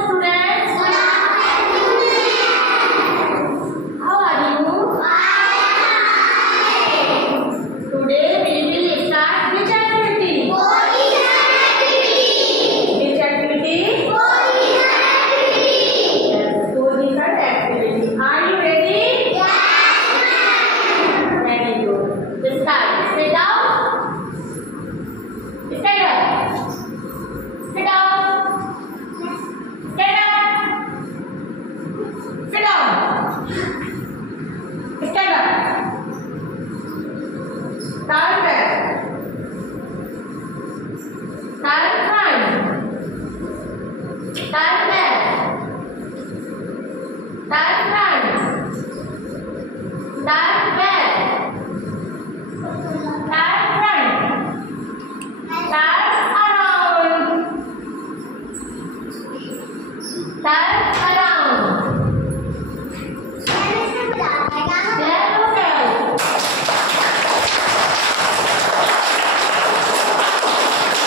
students. How are you? Today we will start which activity? Which activity? Yes, physical activity. Are you ready? Very good. Start. Sit down. Stand up. Sit down. Stand up. Sit down. Stand up. Turn back. Turn front. Turn back. Turn front. Turn back. Turn front. Turn around. Turn